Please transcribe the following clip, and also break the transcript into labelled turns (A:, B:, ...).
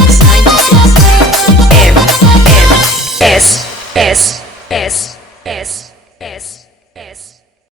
A: Shriram,